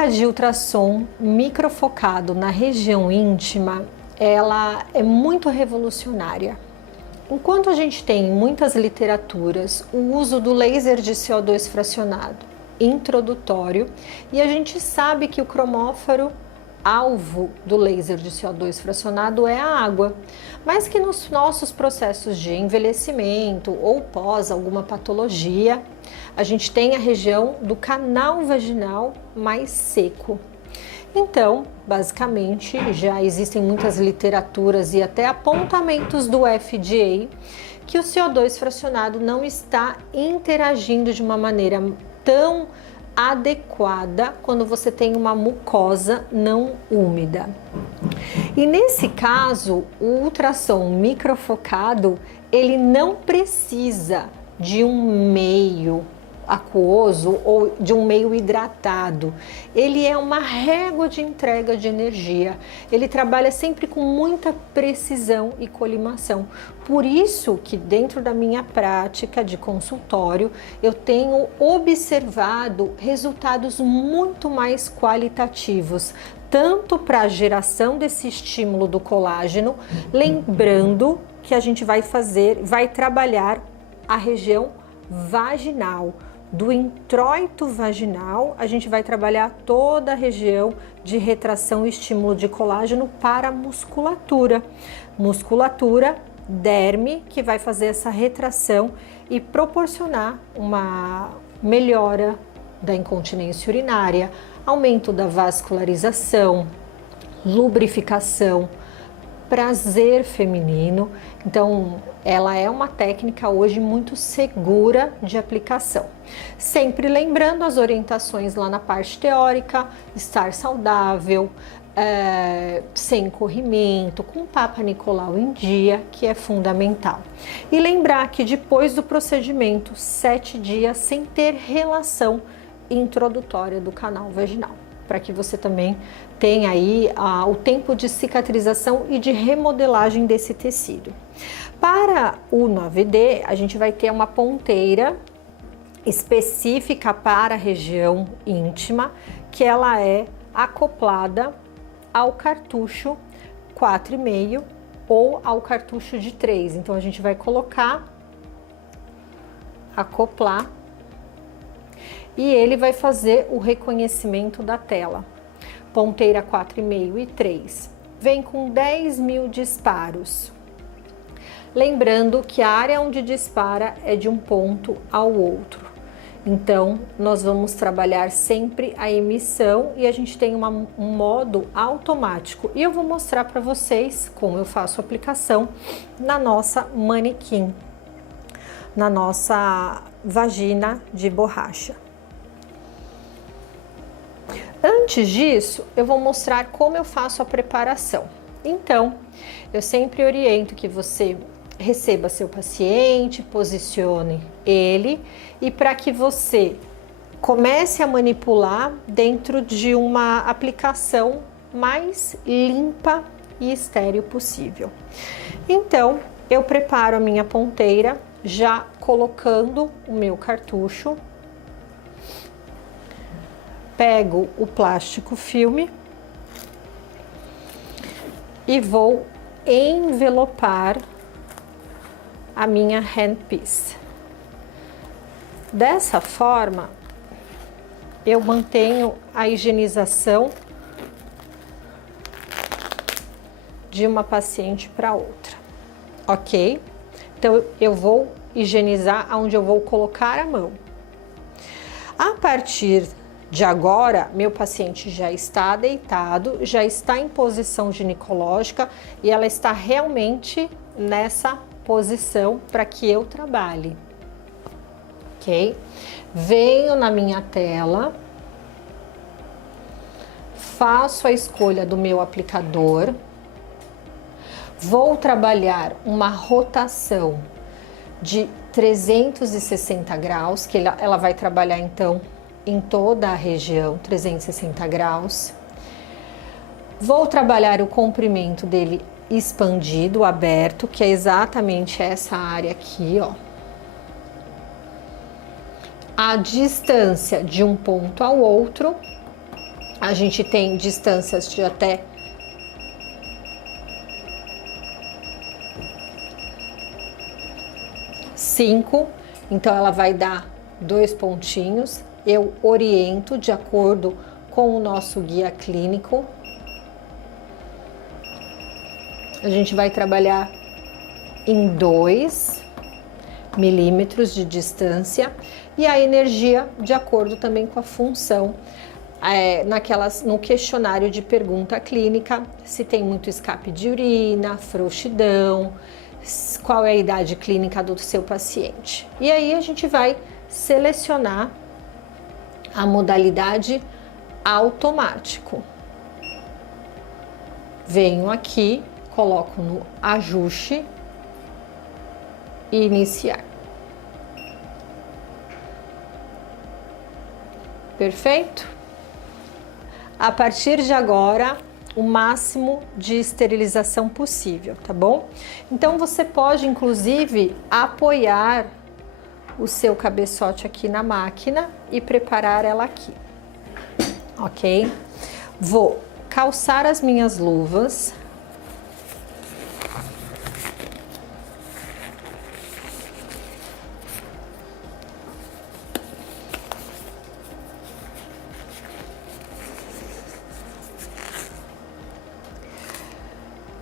técnica de ultrassom microfocado na região íntima, ela é muito revolucionária. Enquanto a gente tem em muitas literaturas o uso do laser de CO2 fracionado introdutório, e a gente sabe que o cromóforo alvo do laser de CO2 fracionado é a água, mas que nos nossos processos de envelhecimento ou pós alguma patologia, a gente tem a região do canal vaginal mais seco. Então, basicamente, já existem muitas literaturas e até apontamentos do FDA que o CO2 fracionado não está interagindo de uma maneira tão adequada quando você tem uma mucosa não úmida. E nesse caso, o ultrassom microfocado, ele não precisa de um meio aquoso ou de um meio hidratado. Ele é uma régua de entrega de energia. Ele trabalha sempre com muita precisão e colimação. Por isso que dentro da minha prática de consultório, eu tenho observado resultados muito mais qualitativos, tanto para a geração desse estímulo do colágeno, lembrando que a gente vai trabalhar a região vaginal. Do introito vaginal, a gente vai trabalhar toda a região de retração e estímulo de colágeno para a musculatura. Musculatura, derme, que vai fazer essa retração e proporcionar uma melhora da incontinência urinária, aumento da vascularização, lubrificação, prazer feminino. Então, ela é uma técnica hoje muito segura de aplicação. Sempre lembrando as orientações lá na parte teórica, estar saudável, sem corrimento, com Papa Nicolau em dia, que é fundamental. E lembrar que depois do procedimento, 7 dias sem ter relação introdutória do canal vaginal, para que você também tenha aí o tempo de cicatrização e de remodelagem desse tecido. Para o 9D, a gente vai ter uma ponteira específica para a região íntima, que ela é acoplada ao cartucho 4,5 ou ao cartucho de 3. Então a gente vai colocar, acoplar, e ele vai fazer o reconhecimento da tela. Ponteira 4,5 e 3. Vem com 10.000 disparos. Lembrando que a área onde dispara é de um ponto ao outro. Então, nós vamos trabalhar sempre a emissão e a gente tem um modo automático. E eu vou mostrar para vocês como eu faço a aplicação na nossa manequim, na nossa vagina de borracha. Antes disso, eu vou mostrar como eu faço a preparação. Então, eu sempre oriento que você receba seu paciente, posicione ele, e para que você comece a manipular dentro de uma aplicação mais limpa e estéril possível. Então, eu preparo a minha ponteira já colocando o meu cartucho. Pego o plástico filme e vou envelopar a minha handpiece. Dessa forma, eu mantenho a higienização de uma paciente para outra, ok? Então, eu vou higienizar onde eu vou colocar a mão. A partir de agora, meu paciente já está deitado, já está em posição ginecológica e ela está realmente nessa posição para que eu trabalhe, ok? Venho na minha tela, faço a escolha do meu aplicador, vou trabalhar uma rotação de 360 graus, que ela vai trabalhar então em toda a região, 360 graus. Vou trabalhar o comprimento dele expandido, aberto, que é exatamente essa área aqui, ó. A distância de um ponto ao outro, A gente tem distâncias de até 5, então ela vai dar 2 pontinhos. Eu oriento de acordo com o nosso guia clínico. A gente vai trabalhar em 2 milímetros de distância e a energia de acordo também com a função no questionário de pergunta clínica, se tem muito escape de urina, frouxidão, qual é a idade clínica do seu paciente. E aí a gente vai selecionar a modalidade automático. Venho aqui, coloco no ajuste e iniciar. Perfeito? A partir de agora, o máximo de esterilização possível, tá bom? Então você pode inclusive apoiar o seu cabeçote aqui na máquina e preparar ela aqui, ok? Vou calçar as minhas luvas.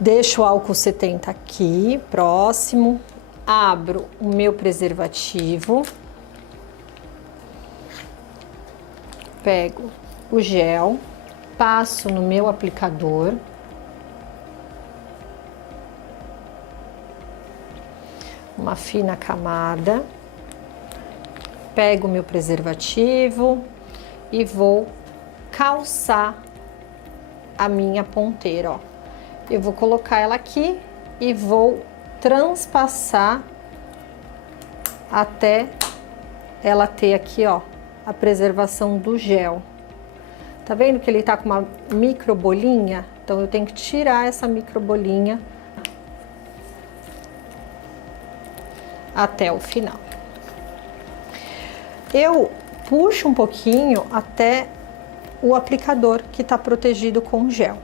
Deixo o álcool 70 aqui, próximo. Abro o meu preservativo. Pego o gel, passo no meu aplicador. Uma fina camada. Pego o meu preservativo e vou calçar a minha ponteira, ó. Eu vou colocar ela aqui e vou transpassar até ela ter aqui, ó, a preservação do gel. Tá vendo que ele tá com uma micro bolinha? Então eu tenho que tirar essa micro bolinha até o final. Eu puxo um pouquinho até o aplicador que tá protegido com gel,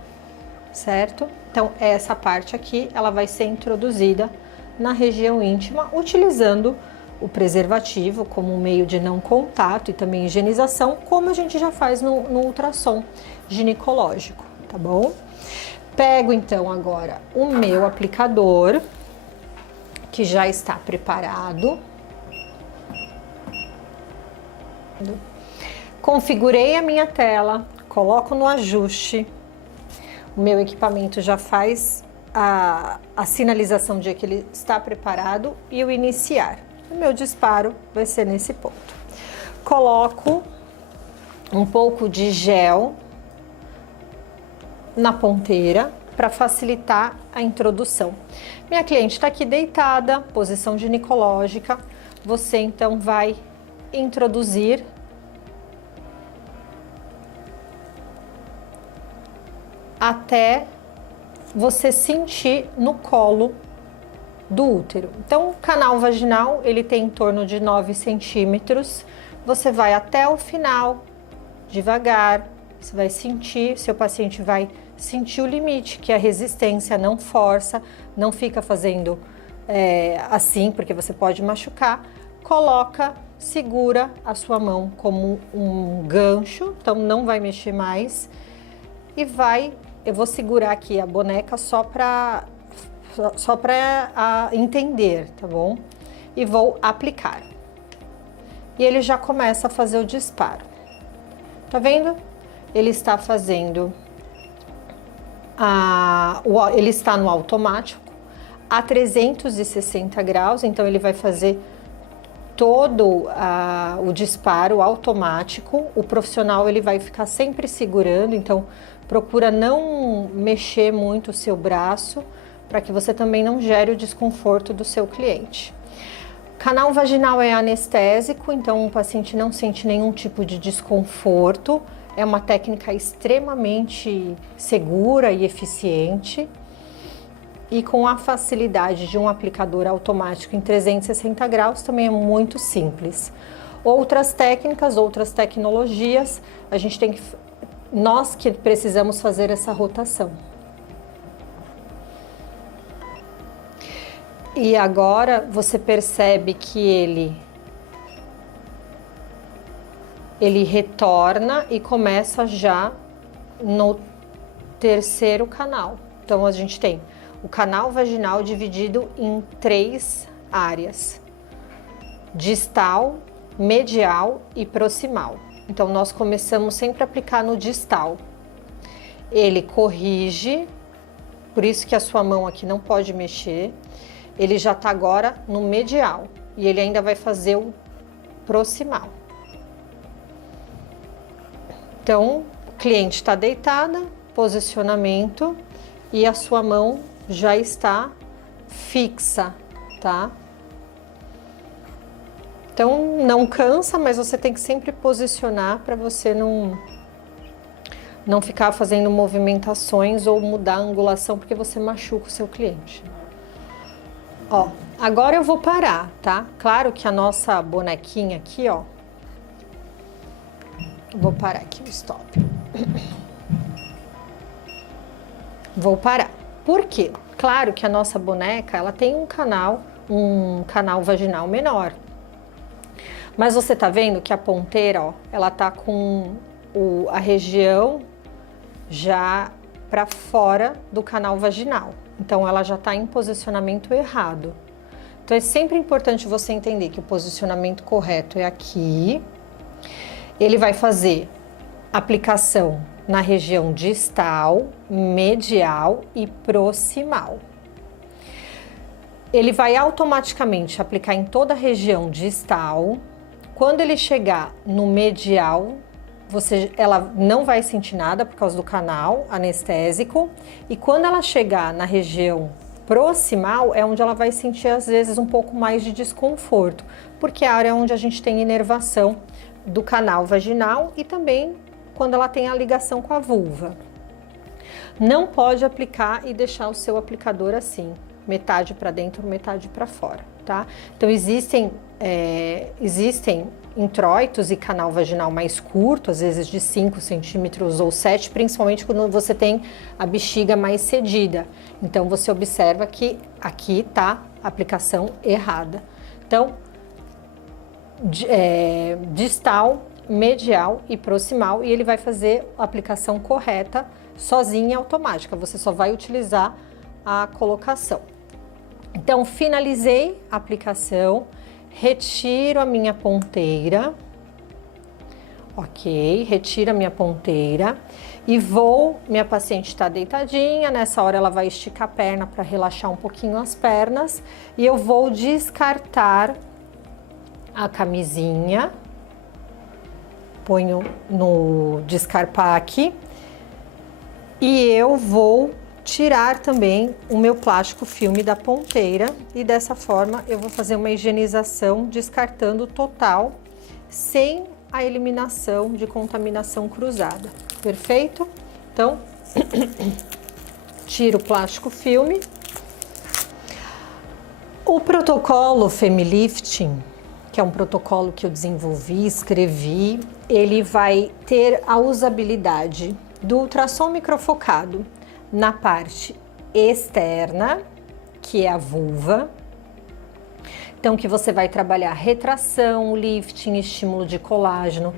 certo? Então, essa parte aqui, ela vai ser introduzida na região íntima, utilizando o preservativo como meio de não contato e também higienização, como a gente já faz no ultrassom ginecológico, tá bom? Pego, então, agora o meu aplicador, que já está preparado. Configurei a minha tela, coloco no ajuste. O meu equipamento já faz a sinalização de que ele está preparado e o iniciar. O meu disparo vai ser nesse ponto. Coloco um pouco de gel na ponteira para facilitar a introdução. Minha cliente está aqui deitada, posição ginecológica. Você então vai introduzir até você sentir no colo do útero. Então, o canal vaginal, ele tem em torno de 9 centímetros. Você vai até o final, devagar, você vai sentir, seu paciente vai sentir o limite, que é a resistência, não força, não fica fazendo assim, porque você pode machucar. Coloca, segura a sua mão como um gancho, então não vai mexer mais. E eu vou segurar aqui a boneca só para entender, tá bom? E vou aplicar. E ele já começa a fazer o disparo. Tá vendo? Ele está fazendo ele está no automático a 360 graus, então ele vai fazer todo o disparo automático. O profissional ele vai ficar sempre segurando, então procura não mexer muito o seu braço para que você também não gere o desconforto do seu cliente. Canal vaginal é anestésico, então o paciente não sente nenhum tipo de desconforto. É uma técnica extremamente segura e eficiente. E com a facilidade de um aplicador automático em 360 graus também é muito simples. Outras técnicas, outras tecnologias, a gente tem que nós que precisamos fazer essa rotação. E agora você percebe que ele retorna e começa já no terceiro canal. Então a gente tem o canal vaginal dividido em 3 áreas: distal, medial e proximal. Então nós começamos sempre a aplicar no distal. Ele corrige, por isso que a sua mão aqui não pode mexer. Ele já está agora no medial e ele ainda vai fazer o proximal. Então, o cliente está deitada, posicionamento, e a sua mão já está fixa, tá? Então, não cansa, mas você tem que sempre posicionar para você não ficar fazendo movimentações ou mudar a angulação, porque você machuca o seu cliente. Ó, agora eu vou parar, tá? Claro que a nossa bonequinha aqui, ó, vou parar aqui o stop. Vou parar. Por quê? Claro que a nossa boneca, ela tem um canal vaginal menor. Mas você tá vendo que a ponteira, ó, ela tá com a região já para fora do canal vaginal. Então ela já tá em posicionamento errado. Então é sempre importante você entender que o posicionamento correto é aqui. Ele vai fazer aplicação na região distal, medial e proximal. Ele vai automaticamente aplicar em toda a região distal. Quando ele chegar no medial, ela não vai sentir nada por causa do canal anestésico. E quando ela chegar na região proximal, é onde ela vai sentir às vezes um pouco mais de desconforto, porque é a área onde a gente tem inervação do canal vaginal e também quando ela tem a ligação com a vulva. Não pode aplicar e deixar o seu aplicador assim, metade para dentro, metade para fora, tá? Então existem introitos e canal vaginal mais curto, às vezes de 5 centímetros ou 7, principalmente quando você tem a bexiga mais cedida. Então você observa que aqui tá a aplicação errada. Então, distal, medial e proximal, e ele vai fazer a aplicação correta sozinha, automática. Você só vai utilizar a colocação. Então, finalizei a aplicação, retiro a minha ponteira, ok, retiro a minha ponteira e minha paciente está deitadinha, nessa hora ela vai esticar a perna para relaxar um pouquinho as pernas e eu vou descartar a camisinha, ponho no descarpaque e eu vou tirar também o meu plástico filme da ponteira e dessa forma eu vou fazer uma higienização descartando total, sem a eliminação de contaminação cruzada. Perfeito? Então, tiro o plástico filme. O protocolo Femilifting, que é um protocolo que eu desenvolvi, escrevi, ele vai ter a usabilidade do ultrassom microfocado na parte externa, que é a vulva. Então, que você vai trabalhar retração, lifting, estímulo de colágeno,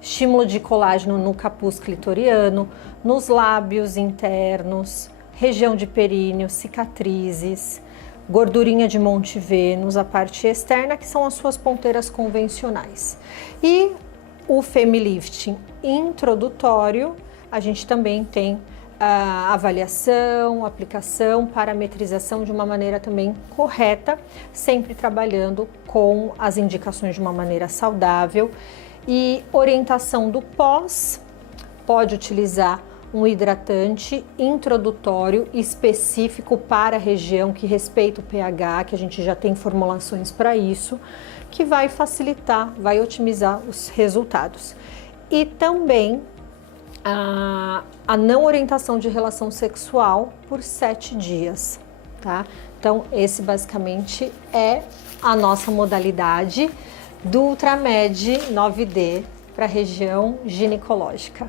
estímulo de colágeno no capuz clitoriano, nos lábios internos, região de períneo, cicatrizes, gordurinha de Monte Vênus, a parte externa, que são as suas ponteiras convencionais. E o Femilifting introdutório, a gente também tem a avaliação, aplicação, parametrização de uma maneira também correta, sempre trabalhando com as indicações de uma maneira saudável. E orientação do pós, pode utilizar um hidratante introdutório específico para a região que respeita o pH, que a gente já tem formulações para isso, que vai facilitar, vai otimizar os resultados. E também a não orientação de relação sexual por 7 dias, tá? Então, esse basicamente é a nossa modalidade do Ultramed 9D para a região ginecológica.